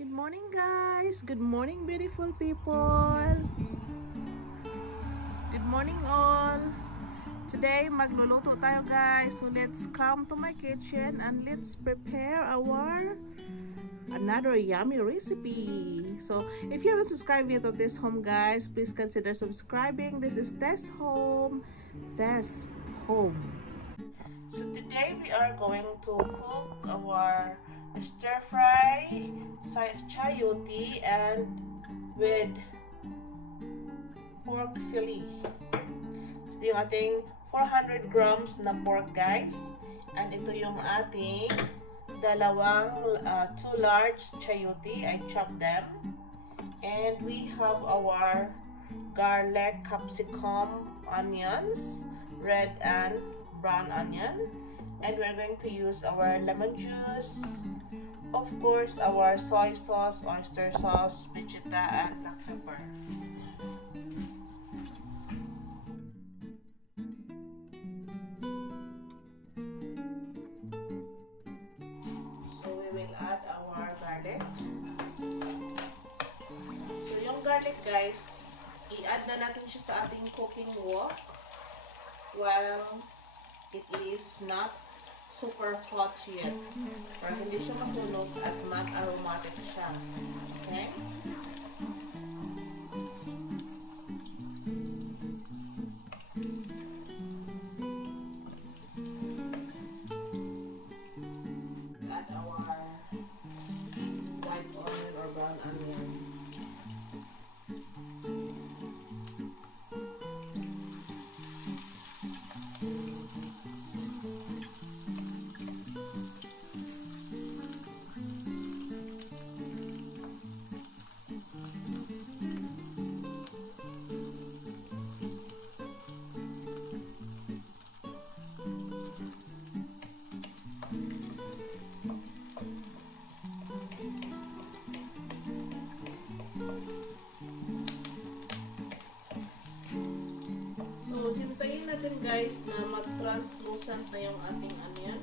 Good morning, guys. Good morning, beautiful people. Good morning, all. Today, magluluto tayo, guys. So, let's come to my kitchen and let's prepare our another yummy recipe. So, if you haven't subscribed yet to this home, guys, please consider subscribing. This is Tess Home. Tess Home. So, today we are going to cook our stir-fry chayote and with pork fillet. So, yung ating 400 grams na pork, guys. And ito yung ating dalawang 2 large chayote. I chopped them. And we have our garlic, capsicum, onions, red and brown onion. And we're going to use our lemon juice, of course our soy sauce, oyster sauce, vegeta, and black pepper. So we will add our garlic. So yung garlic, guys, i-add na natin siya sa ating cooking wok while it is not super hot yet. Para hindi siya masunog at mag-aromatic siya. Okay? Add our white onion or brown onion. So, hintayin natin, guys, na mag-translucent na yung ating onion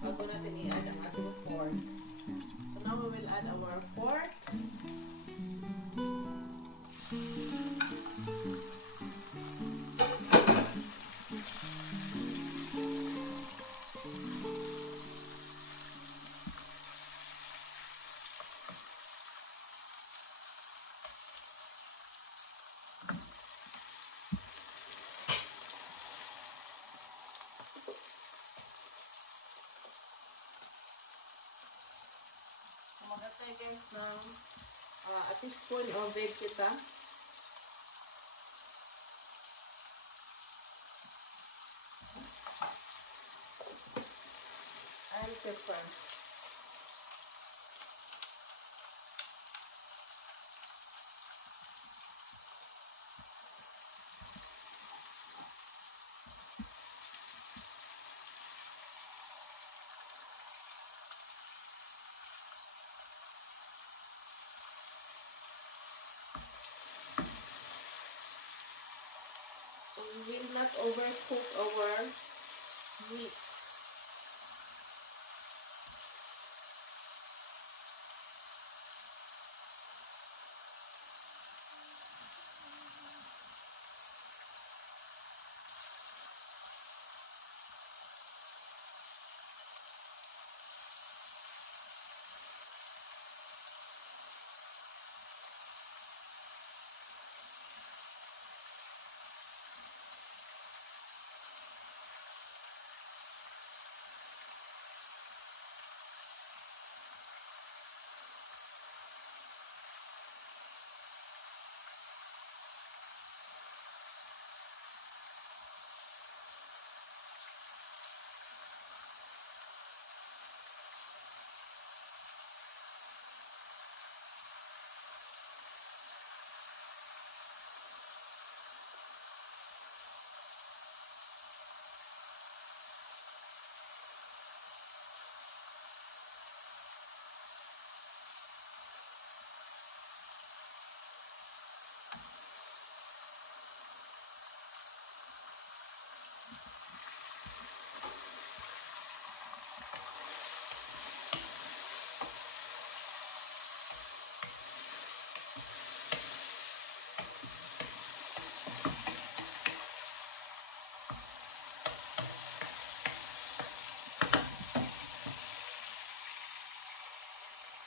bago natin i-add ang ating pork. So, now we will add our pork. Kumagat tayo, guys, ng a teaspoon of vegeta. And pepper. We will not overcook our meat.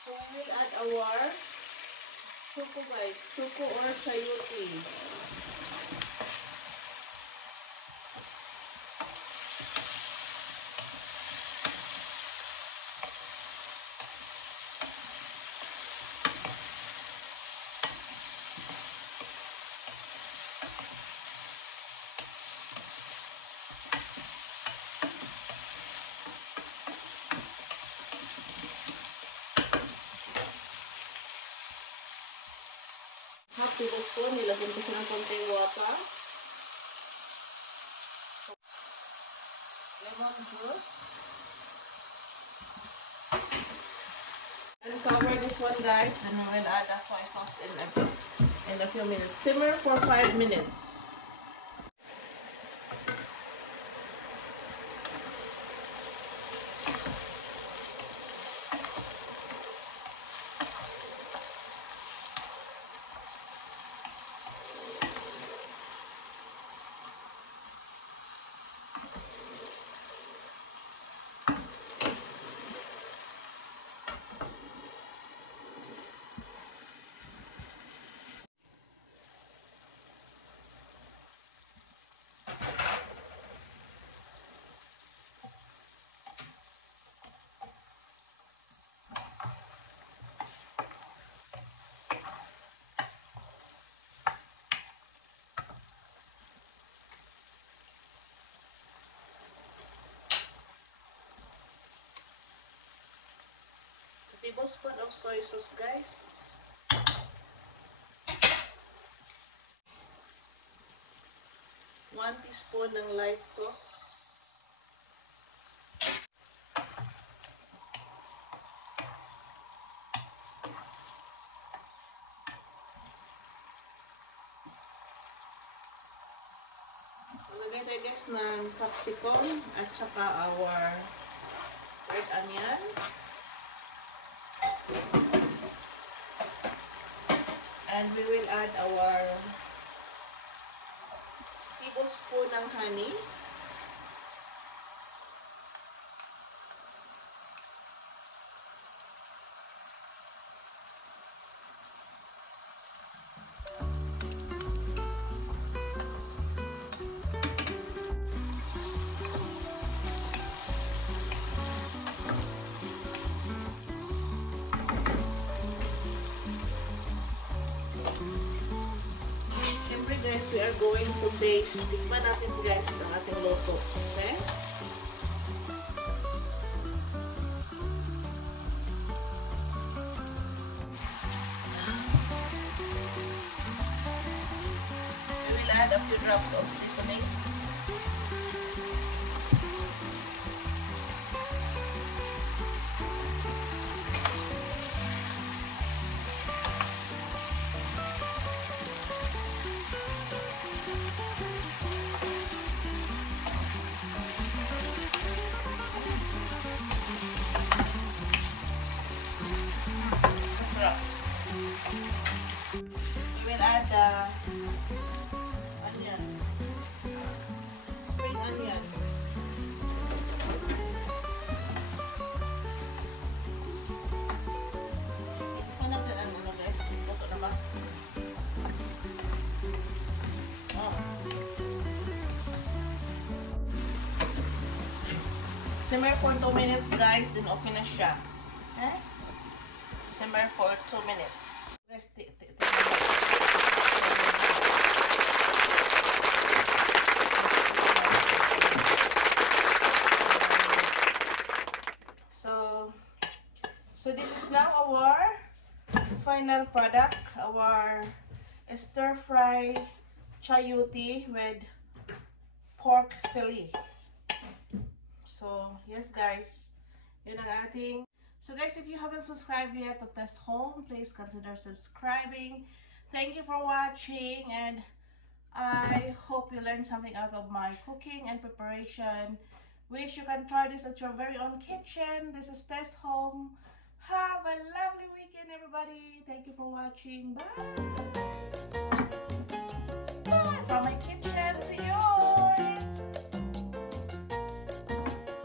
So we will add our chuko guys, chuko or chayote. Half tablespoon, nilagyan ko siya ng konting wapa. Lemon juice. And cover this one guys, then we will add the soy sauce in a few minutes. Simmer for 5 minutes. A tablespoon of soy sauce guys. One teaspoon ng light sauce. Lagay tayo guys ng capsicum at saka our red onion. And we will add our tablespoon ng honey. Guys, we are going to taste. Tikman natin guys ang ating loto. Okay? We will add a few drops of seasoning. We will add onion, spring onion. Ito natin ano guys, ito na ba? Oh. Simmer for 2 minutes guys, then okay na siya. Okay? Simmer for 2 minutes. So this is now our final product, our stir fry chayote with pork fillet. So yes guys, yun ang ating. So guys, if you haven't subscribed yet to Tess Home, please consider subscribing. Thank you for watching, and I hope you learned something out of my cooking and preparation. Wish you can try this at your very own kitchen. This is Tess Home. Have a lovely weekend everybody. Thank you for watching. Bye.